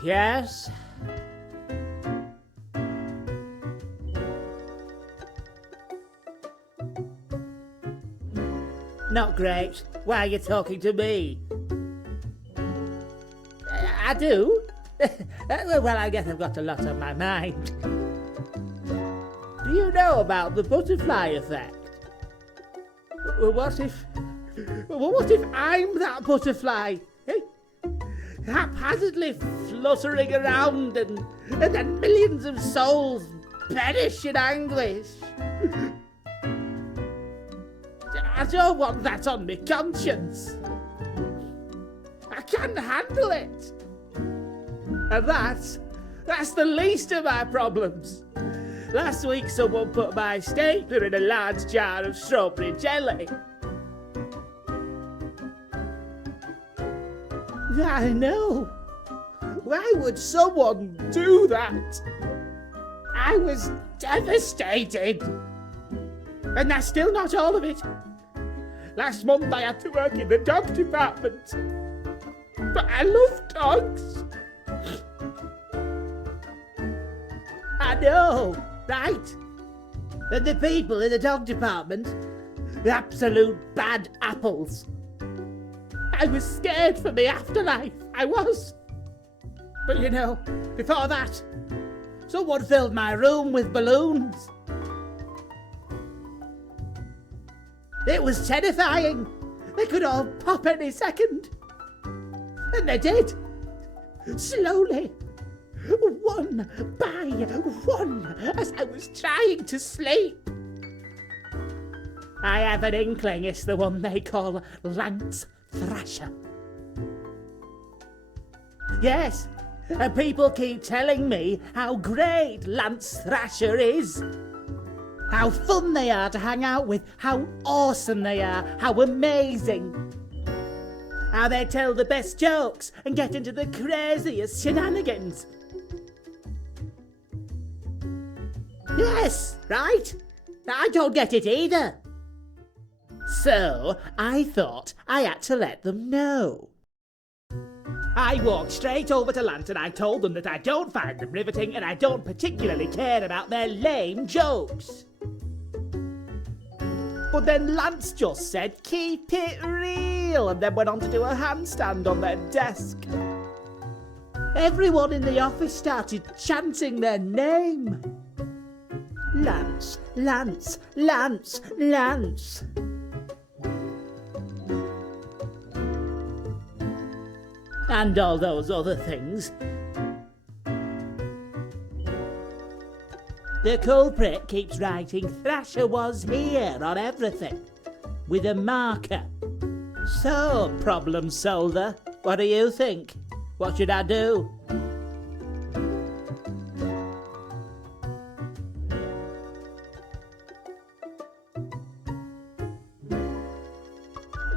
Yes? Not great. Why are you talking to me? I do? Well, I guess I've got a lot on my mind. Do you know about the butterfly effect? What if I'm that butterfly? Haphazardly fluttering around and then millions of souls perish in anguish. I don't want that on my conscience. I can't handle it. And that's the least of my problems. Last week someone put my stapler in a large jar of strawberry jelly. I know. Why would someone do that? I was devastated. And that's still not all of it. Last month I had to work in the dog department. But I love dogs. I know, right? And the people in the dog department, the absolute bad apples. I was scared for the afterlife, I was. But you know, before that, someone filled my room with balloons. It was terrifying. They could all pop any second. And they did. Slowly. One by one, as I was trying to sleep. I have an inkling it's the one they call Lance Thrasher. Yes, and people keep telling me how great Lance Thrasher is. How fun they are to hang out with, how awesome they are, how amazing. How they tell the best jokes and get into the craziest shenanigans. Yes, right? I don't get it either. So I thought I had to let them know. I walked straight over to Lance and I told them that I don't find them riveting and I don't particularly care about their lame jokes. But then Lance just said, keep it real, and then went on to do a handstand on their desk. Everyone in the office started chanting their name. Lance, Lance, Lance, Lance. And all those other things. The culprit keeps writing Thrasher was here on everything, with a marker. So, problem solver, what do you think? What should I do?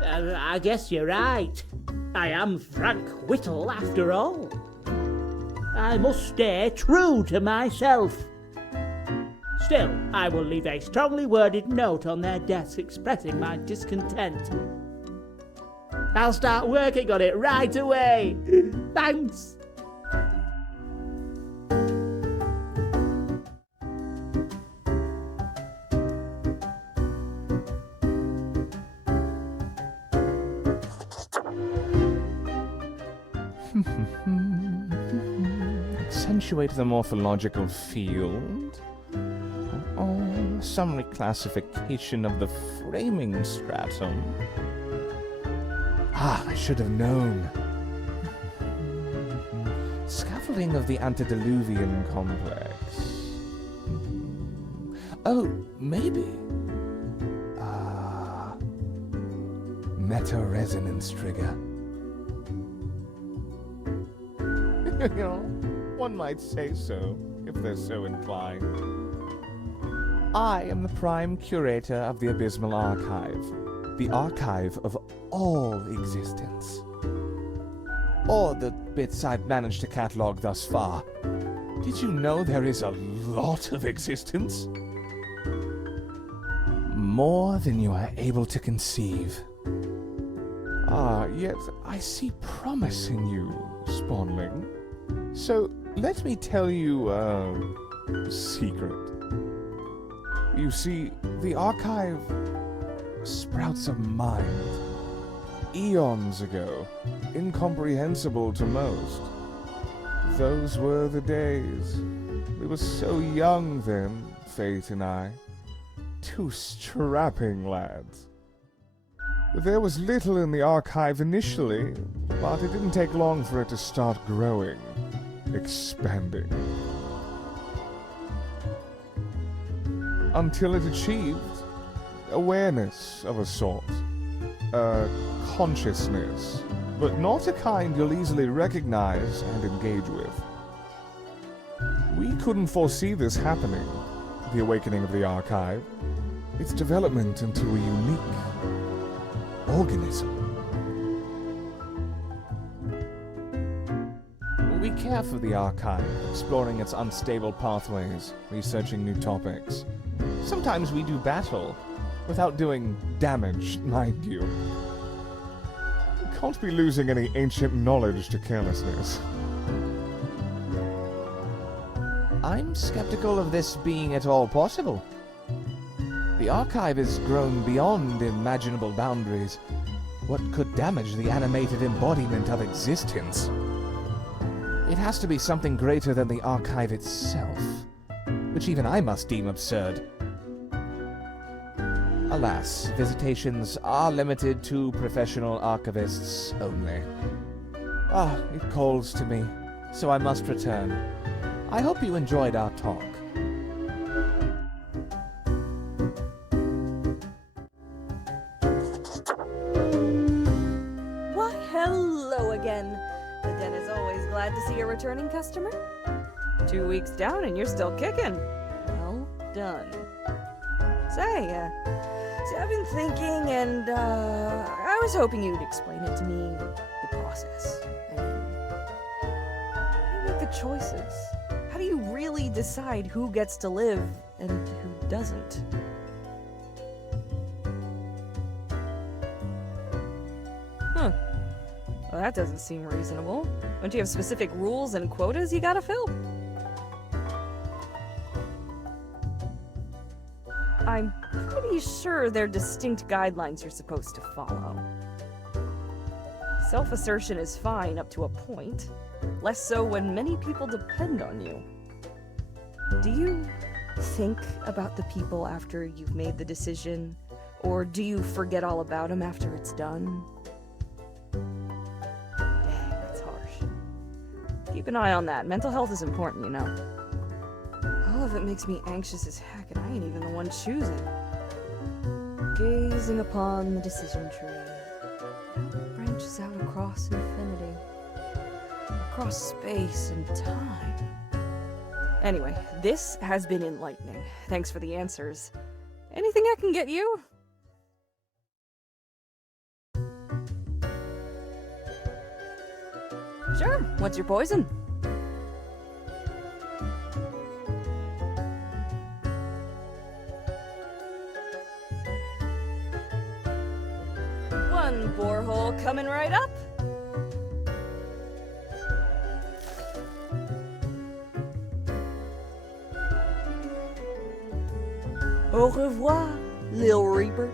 I guess you're right. I am Frank Whittle after all. I must stay true to myself. Still, I will leave a strongly worded note on their desk expressing my discontent. I'll start working on it right away. Thanks. Accentuate the morphological field. Some reclassification of the framing stratum. I should have known. Scaffolding of the antediluvian complex. Oh, maybe. Meta-resonance trigger. One might say so, if they're so inclined. I am the prime curator of the Abysmal Archive, the archive of all existence. Or the bits I've managed to catalog thus far. Did you know there is a lot of existence? More than you are able to conceive. Yet I see promise in you, Spawnling. So let me tell you a secret. You see, the archive sprouts a mind. Eons ago, incomprehensible to most. Those were the days. We were so young then, Fate and I. Two strapping lads. There was little in the archive initially, but it didn't take long for it to start growing, expanding. Until it achieved awareness of a sort. Consciousness, but not a kind you'll easily recognize and engage with. We couldn't foresee this happening, the awakening of the archive, its development into a unique organism. We care for the archive, exploring its unstable pathways, researching new topics. Sometimes we do battle, without doing damage, mind you. Can't be losing any ancient knowledge to carelessness. I'm skeptical of this being at all possible. The archive has grown beyond imaginable boundaries. What could damage the animated embodiment of existence? It has to be something greater than the archive itself, which even I must deem absurd. Alas, visitations are limited to professional archivists only. It calls to me, so I must return. I hope you enjoyed our talk. again. The den is always glad to see a returning customer. 2 weeks down and you're still kicking. Well done. Say, I've been thinking, and I was hoping you'd explain it to me, the process. I mean, how do you make the choices? How do you really decide who gets to live and who doesn't? Huh. Well, that doesn't seem reasonable. Don't you have specific rules and quotas you gotta fill? I'm pretty sure they're distinct guidelines you're supposed to follow. Self-assertion is fine up to a point, less so when many people depend on you. Do you think about the people after you've made the decision, or do you forget all about them after it's done? Dang, that's harsh. Keep an eye on that. Mental health is important, you know. All of it makes me anxious as heck, and I ain't even the one choosing. Gazing upon the decision tree, how it branches out across infinity, across space and time. Anyway, this has been enlightening. Thanks for the answers. Anything I can get you? Sure, what's your poison? One borehole coming right up. Au revoir, Lil Reaper.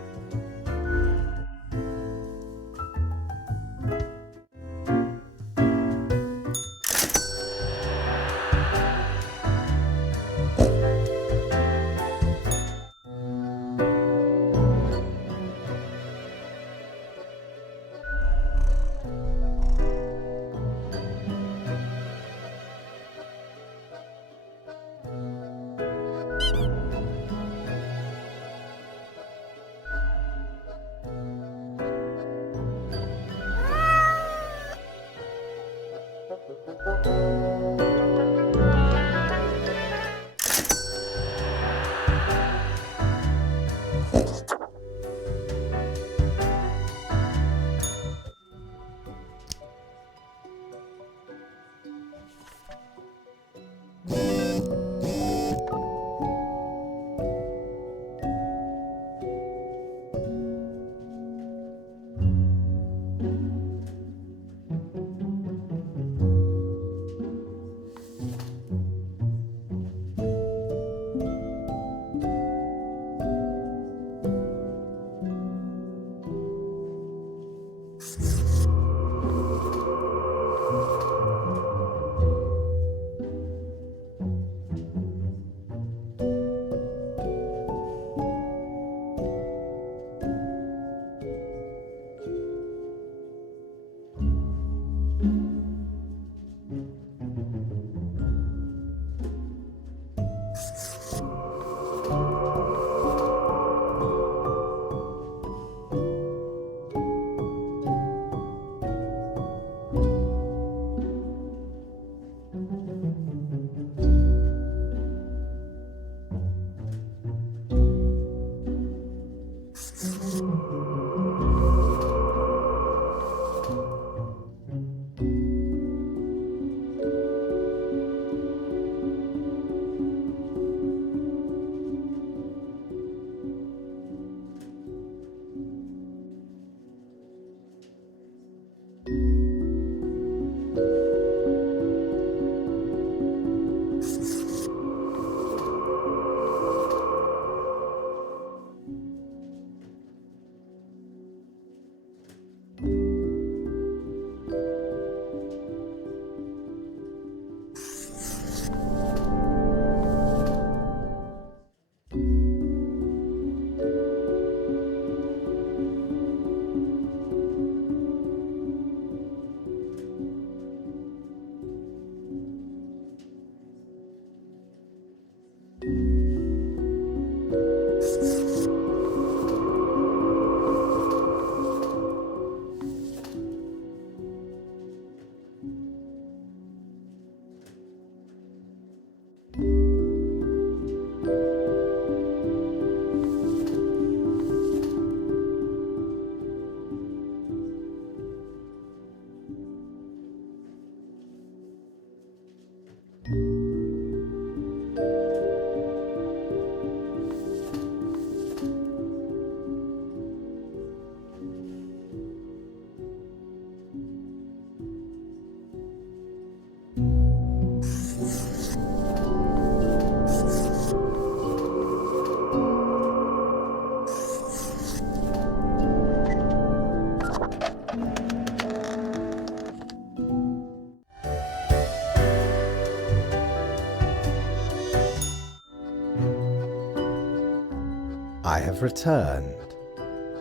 have returned.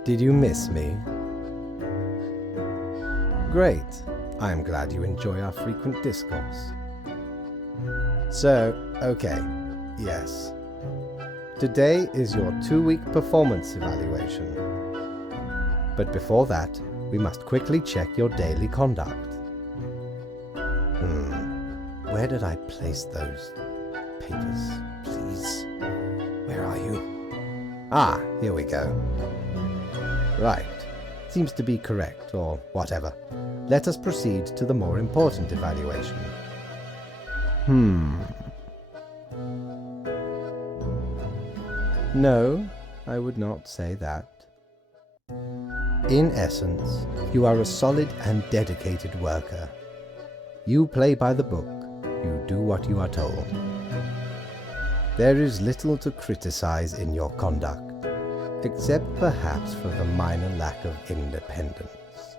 Did you miss me? Great. I am glad you enjoy our frequent discourse. So, okay, yes. Today is your 2-week performance evaluation. But before that, we must quickly check your daily conduct. Where did I place those papers? Please. Where are you? Ah, here we go. Right. Seems to be correct, or whatever. Let us proceed to the more important evaluation. No, I would not say that. In essence, you are a solid and dedicated worker. You play by the book. You do what you are told. There is little to criticize in your conduct, except perhaps for the minor lack of independence.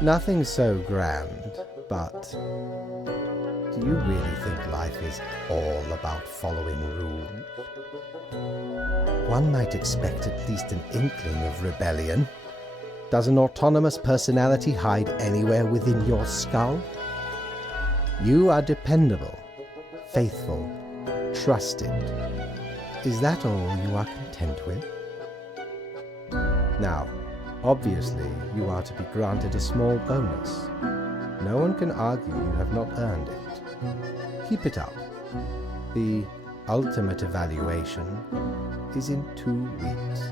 Nothing so grand, but do you really think life is all about following rules? One might expect at least an inkling of rebellion. Does an autonomous personality hide anywhere within your skull? You are dependable, faithful, trusted. Is that all you are content with? Now, obviously, you are to be granted a small bonus. No one can argue you have not earned it. Keep it up. The ultimate evaluation is in 2 weeks.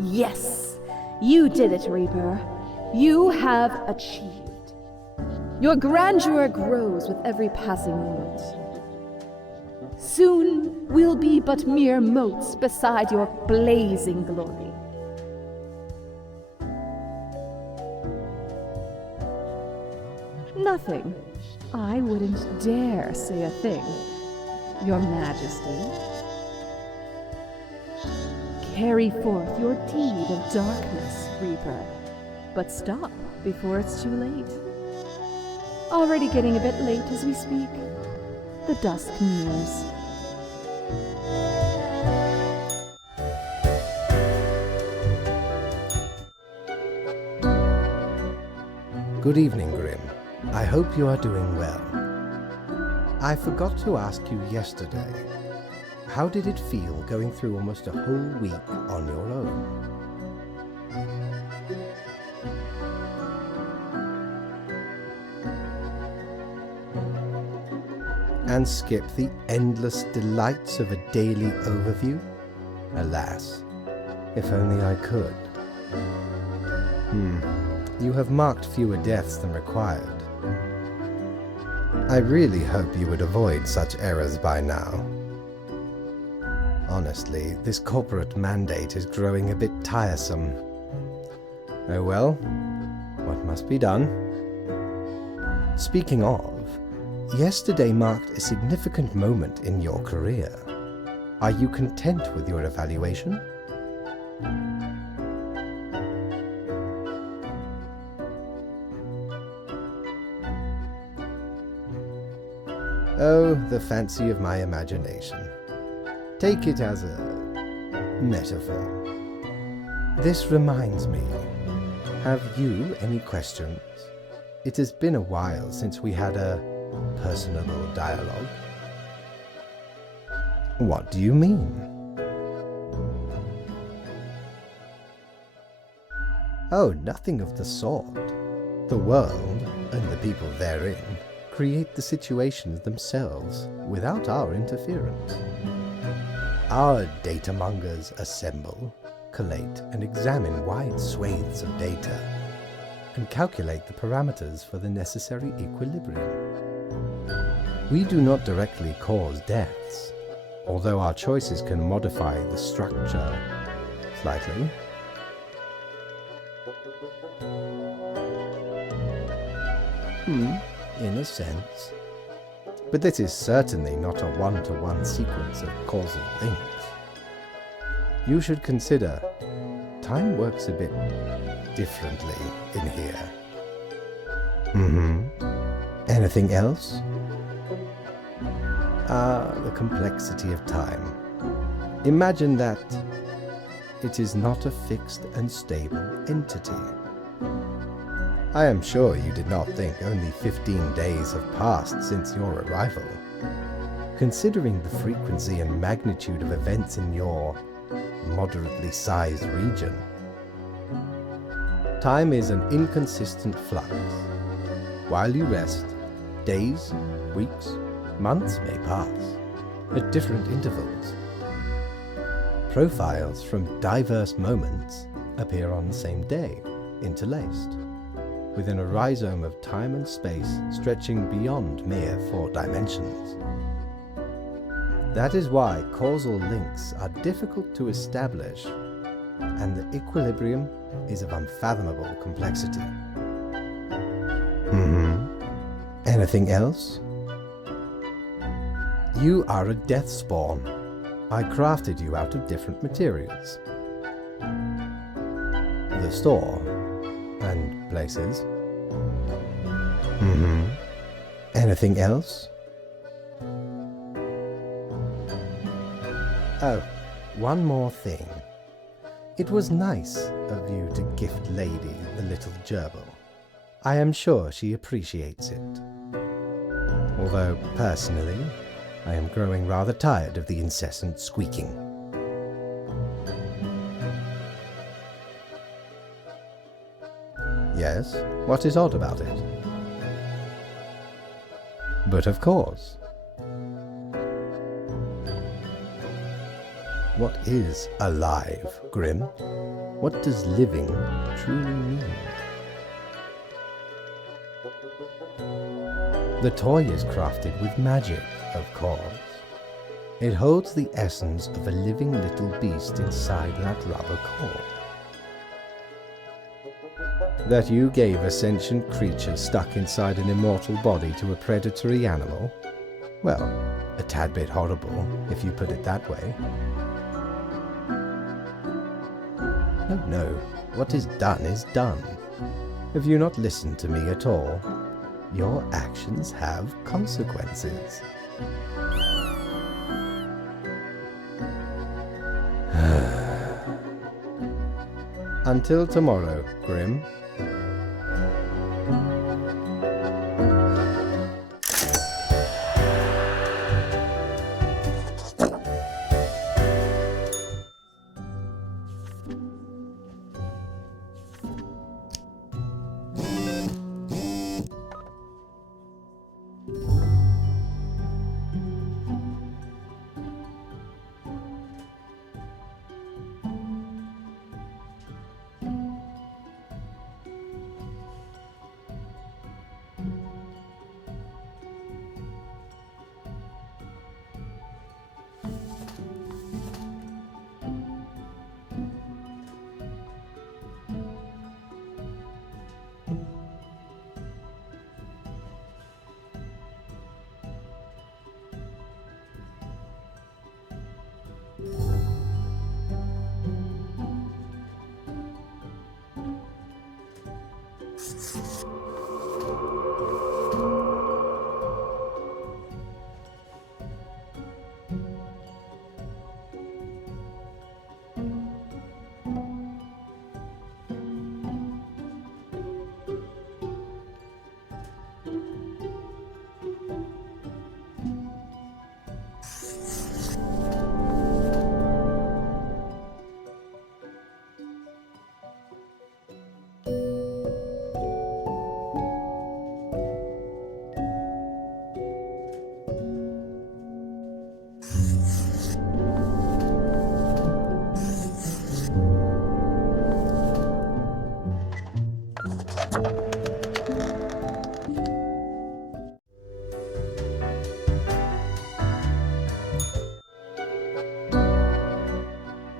Yes, you did it, Reaper. You have achieved. Your grandeur grows with every passing moment. Soon we'll be but mere motes beside your blazing glory. Nothing. I wouldn't dare say a thing, Your Majesty. Carry forth your deed of darkness, Reaper. But stop before it's too late. Already getting a bit late as we speak. The dusk nears. Good evening, Grim. I hope you are doing well. I forgot to ask you yesterday, how did it feel going through almost a whole week on your own? And skip the endless delights of a daily overview? Alas, if only I could. You have marked fewer deaths than required. I really hope you would avoid such errors by now. Honestly, this corporate mandate is growing a bit tiresome. Oh well, what must be done? Speaking of, yesterday marked a significant moment in your career. Are you content with your evaluation? Oh, the fancy of my imagination. Take it as a metaphor. This reminds me, have you any questions? It has been a while since we had a personable dialogue. What do you mean? Oh, nothing of the sort. The world, and the people therein, create the situations themselves without our interference. Our data mongers assemble, collate, and examine wide swathes of data, and calculate the parameters for the necessary equilibrium. We do not directly cause deaths, although our choices can modify the structure slightly. In a sense. But this is certainly not a one-to-one sequence of causal links. You should consider, time works a bit differently in here. Anything else? The complexity of time. Imagine that it is not a fixed and stable entity. I am sure you did not think only 15 days have passed since your arrival. Considering the frequency and magnitude of events in your moderately sized region, time is an inconsistent flux. While you rest, days, weeks, months may pass at different intervals. Profiles from diverse moments appear on the same day, interlaced, within a rhizome of time and space stretching beyond mere 4 dimensions. That is why causal links are difficult to establish, and the equilibrium is of unfathomable complexity. Anything else? You are a death spawn. I crafted you out of different materials. The store and places. Anything else? Oh, one more thing. It was nice of you to gift Lady the little gerbil. I am sure she appreciates it. Although, personally, I am growing rather tired of the incessant squeaking. Yes, what is odd about it? But of course. What is alive, Grim? What does living truly mean? The toy is crafted with magic, of course. It holds the essence of a living little beast inside that rubber core. That you gave a sentient creature stuck inside an immortal body to a predatory animal? Well, a tad bit horrible, if you put it that way. No, what is done is done. Have you not listened to me at all? Your actions have consequences. Until tomorrow, Grim.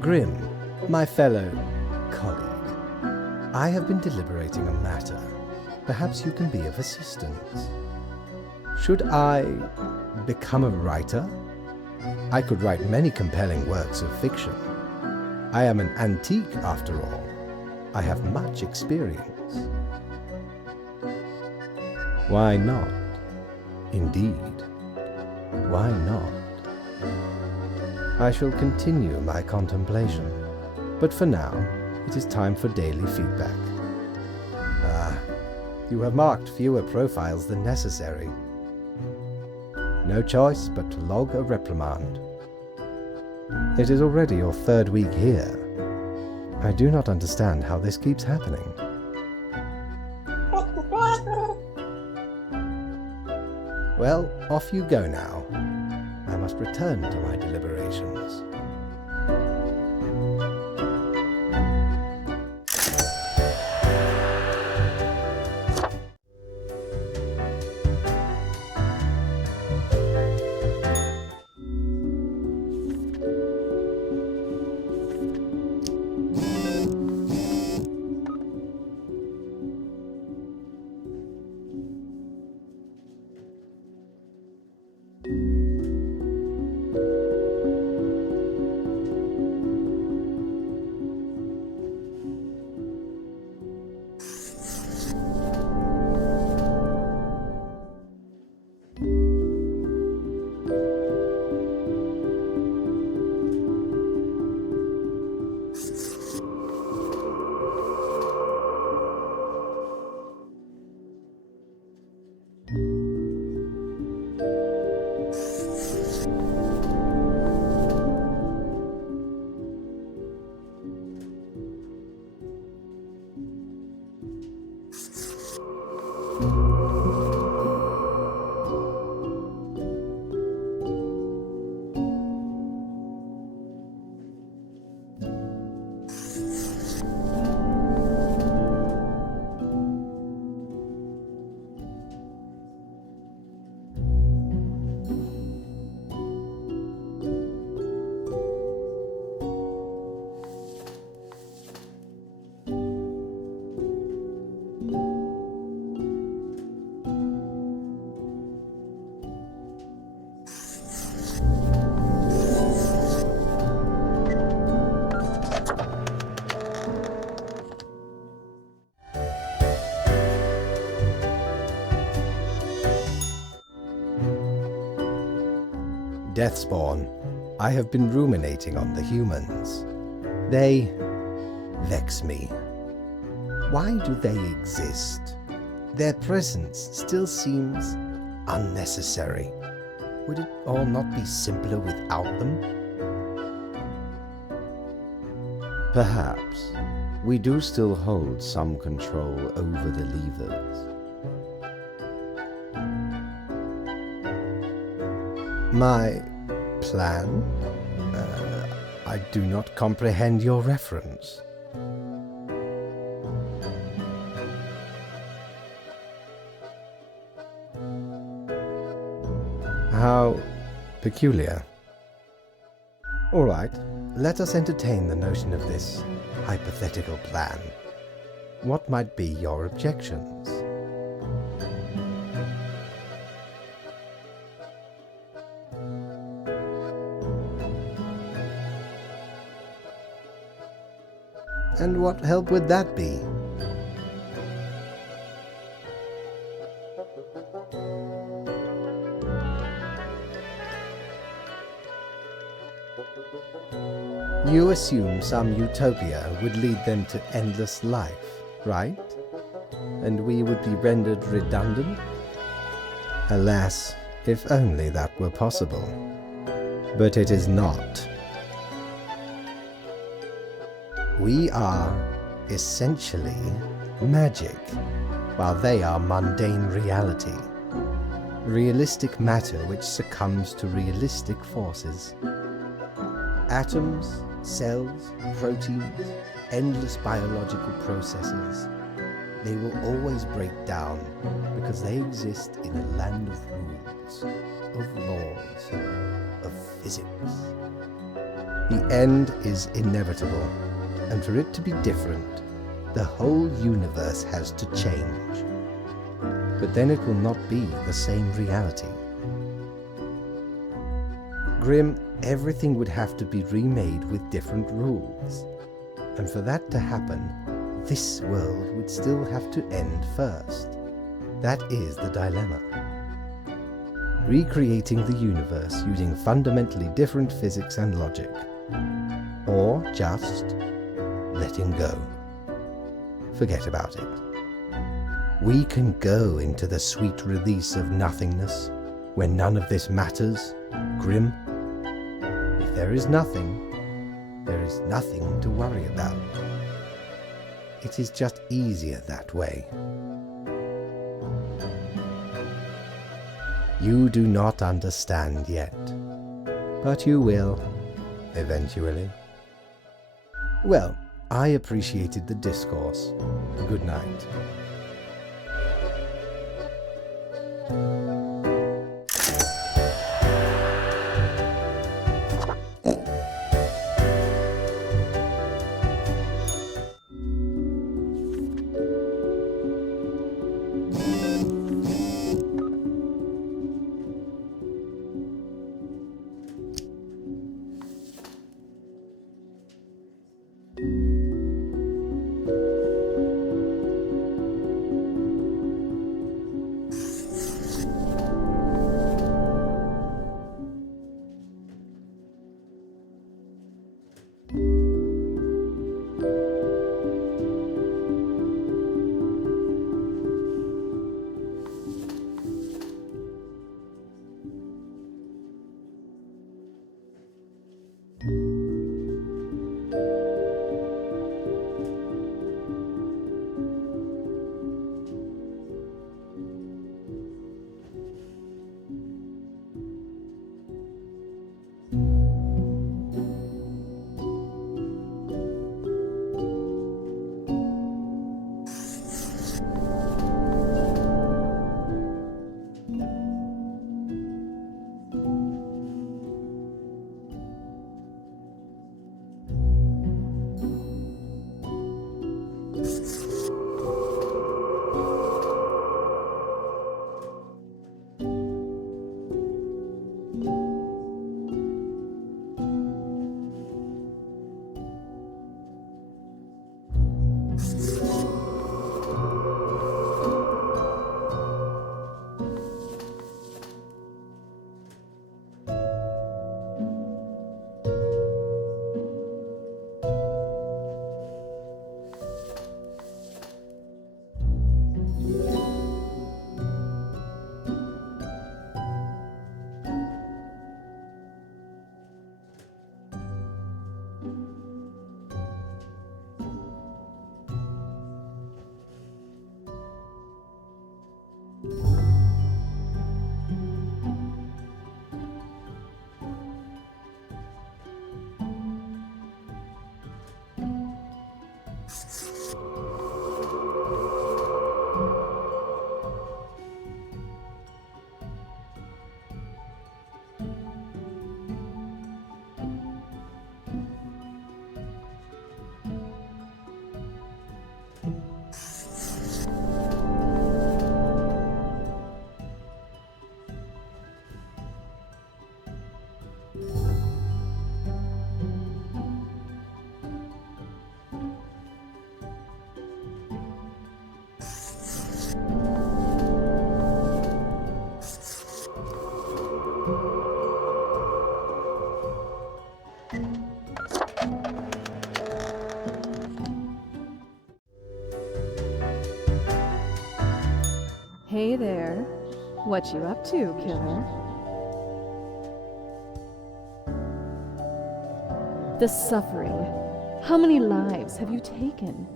Grimm, my fellow colleague, I have been deliberating a matter. Perhaps you can be of assistance. Should I become a writer? I could write many compelling works of fiction. I am an antique, after all. I have much experience. Why not? Indeed, why not? I shall continue my contemplation, but for now, it is time for daily feedback. You have marked fewer profiles than necessary. No choice but to log a reprimand. It is already your third week here. I do not understand how this keeps happening. Well, off you go now. I must return to my deliberations. Deathspawn, I have been ruminating on the humans. They vex me. Why do they exist? Their presence still seems unnecessary. Would it all not be simpler without them? Perhaps we do still hold some control over the levers. My plan? I do not comprehend your reference. How peculiar. All right, let us entertain the notion of this hypothetical plan. What might be your objections? And what help would that be? You assume some utopia would lead them to endless life, right? And we would be rendered redundant? Alas, if only that were possible. But it is not. We are, essentially, magic, while they are mundane reality. Realistic matter which succumbs to realistic forces. Atoms, cells, proteins, endless biological processes. They will always break down because they exist in a land of rules, of laws, of physics. The end is inevitable, and for it to be different, the whole universe has to change. But then it will not be the same reality. Grim, everything would have to be remade with different rules. And for that to happen, this world would still have to end first. That is the dilemma. Recreating the universe using fundamentally different physics and logic. Or just letting go. Forget about it. We can go into the sweet release of nothingness when none of this matters, Grim. If there is nothing, there is nothing to worry about. It is just easier that way. You do not understand yet, but you will, eventually. Well, I appreciated the discourse. Good night. Hey there. What you up to, killer? The suffering. How many lives have you taken?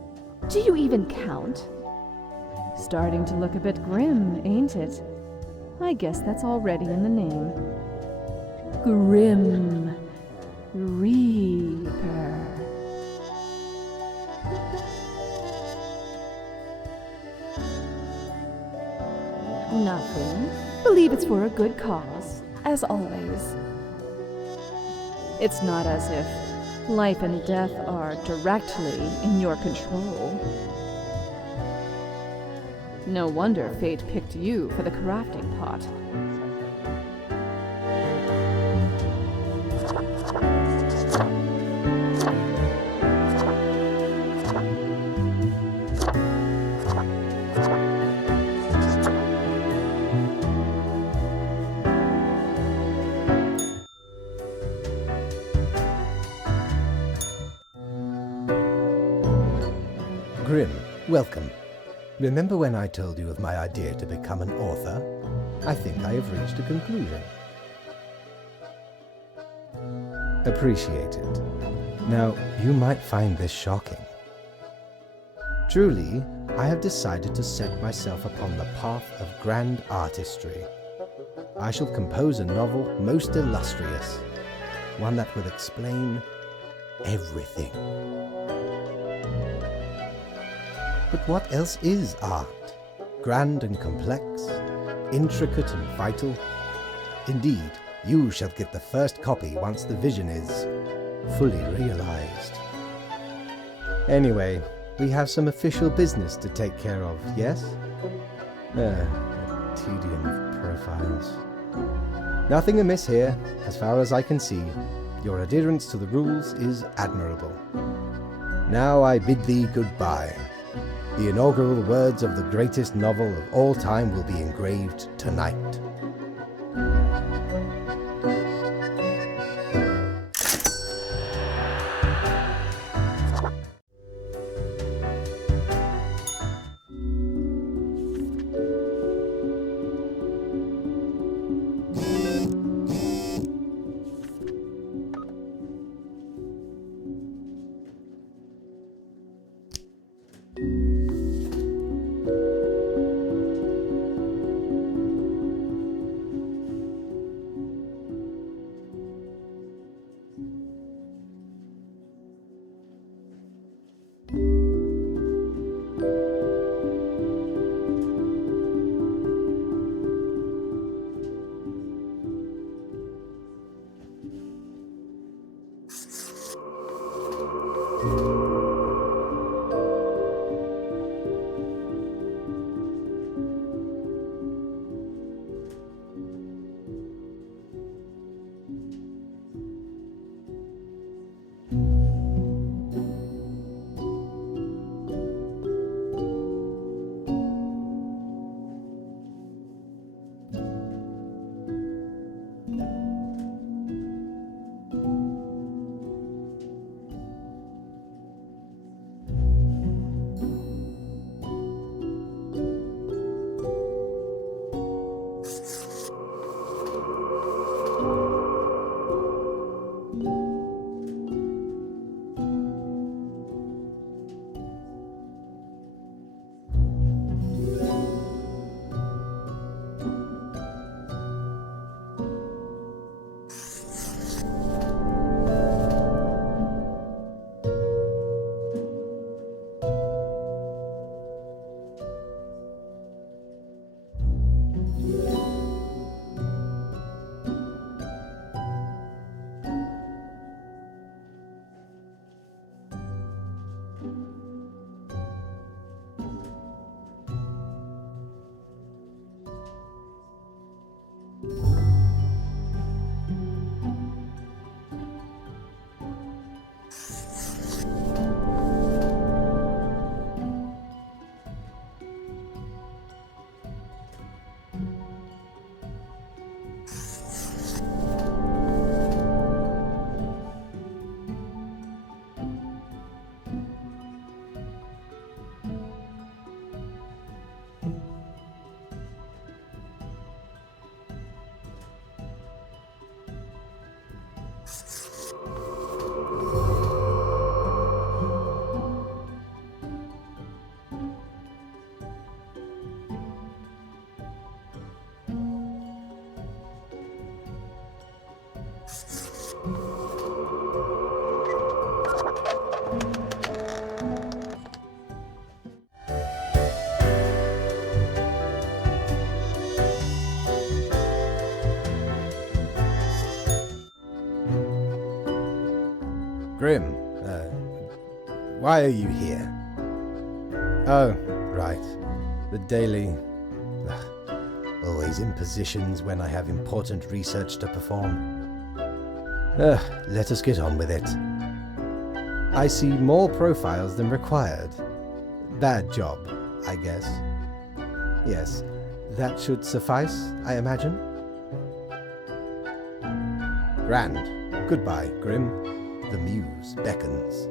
Do you even count? Starting to look a bit grim, ain't it? I guess that's already in the name. Grim Reaper. Nothing. Believe it's for a good cause, as always. It's not as if life and death are directly in your control. No wonder fate picked you for the crafting pot. Grim, welcome. Remember when I told you of my idea to become an author? I think I have reached a conclusion. Appreciated. Now, you might find this shocking. Truly, I have decided to set myself upon the path of grand artistry. I shall compose a novel most illustrious, one that will explain everything. But what else is art? Grand and complex, intricate and vital? Indeed, you shall get the first copy once the vision is fully realized. Anyway, we have some official business to take care of, yes? A tedium of profiles. Nothing amiss here, as far as I can see. Your adherence to the rules is admirable. Now I bid thee goodbye. The inaugural words of the greatest novel of all time will be engraved tonight. Grim, why are you here? Oh, right. The daily... always impositions when I have important research to perform. Let us get on with it. I see more profiles than required. Bad job, I guess. Yes, that should suffice, I imagine. Grand. Goodbye, Grim. The muse beckons.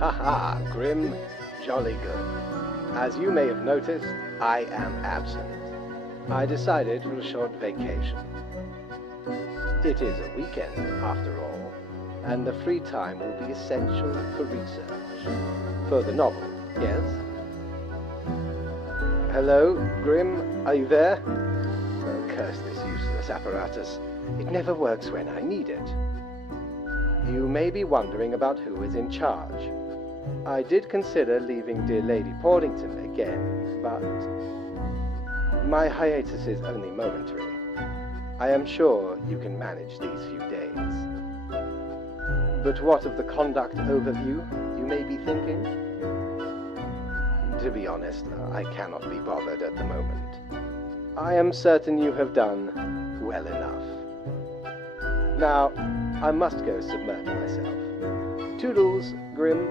Haha, Grim, jolly good. As you may have noticed, I am absent. I decided for a short vacation. It is a weekend, after all, and the free time will be essential for research. For the novel, yes? Hello, Grim, are you there? Oh, curse this useless apparatus. It never works when I need it. You may be wondering about who is in charge. I did consider leaving dear Lady Portington again, but my hiatus is only momentary. I am sure you can manage these few days. But what of the conduct overview, you may be thinking? To be honest, I cannot be bothered at the moment. I am certain you have done well enough. Now, I must go submerge myself. Toodles, Grim.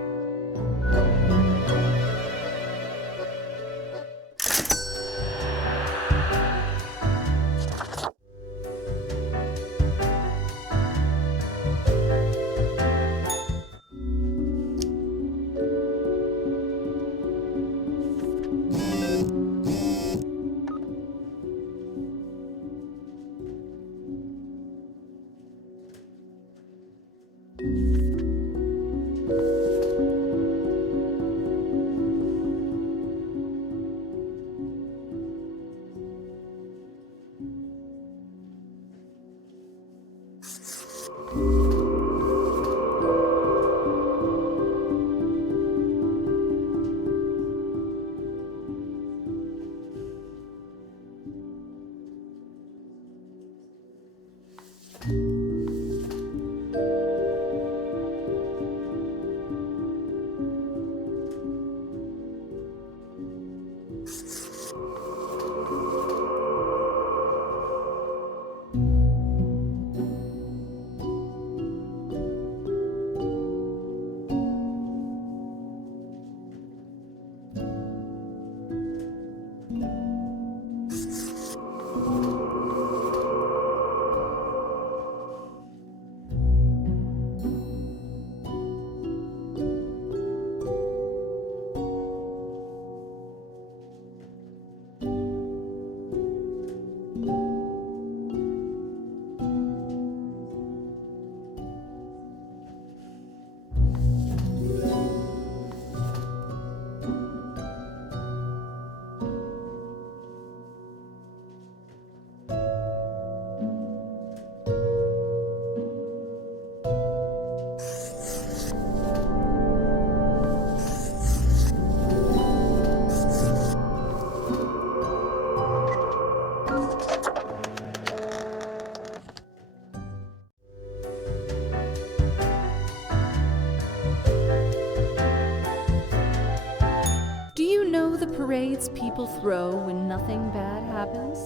parades people throw when nothing bad happens?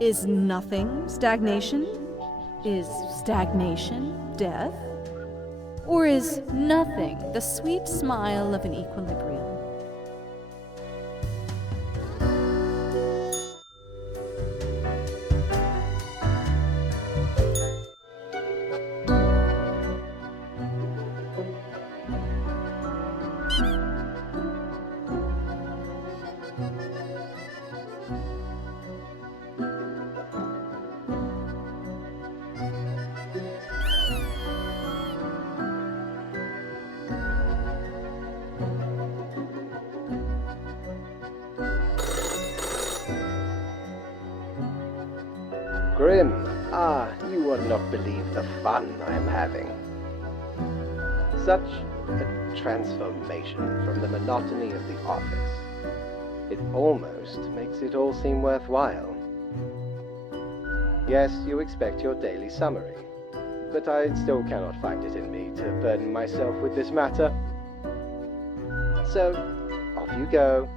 Is nothing stagnation? Is stagnation death? Or is nothing the sweet smile of an equilibrium? Grim, you would not believe the fun I am having. Such a transformation from the monotony of the office. It almost makes it all seem worthwhile. Yes, you expect your daily summary, but I still cannot find it in me to burden myself with this matter. So, off you go.